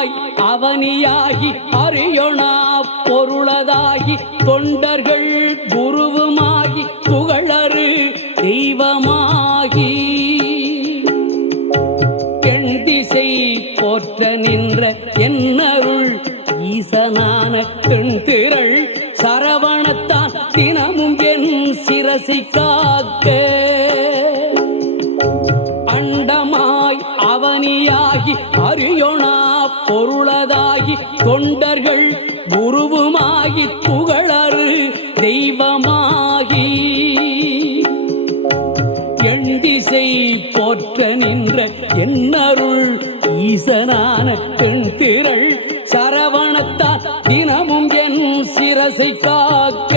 அண்டமாய் அவனியாகி அறியொணா பொருளதாகி தொண்டர்கள் குருவுமாகி புகழறு தெய்வமாகி எண் திசை போற்ற நின்ற என்னருள் ஈசனான திரள் சரவணத்தான் தினமும் என் சிரசை காக்க அண்டமாய் அவனியாகி அறியொணா பொருளதாகி தொண்டர்கள் குருவுமாகி புகழறு தெய்வமாகி எண் திசை போற்ற நின்ற என்னருள் ஈசனான திரள் சரவணத்தால் தினமும் என் சிரசை காக்க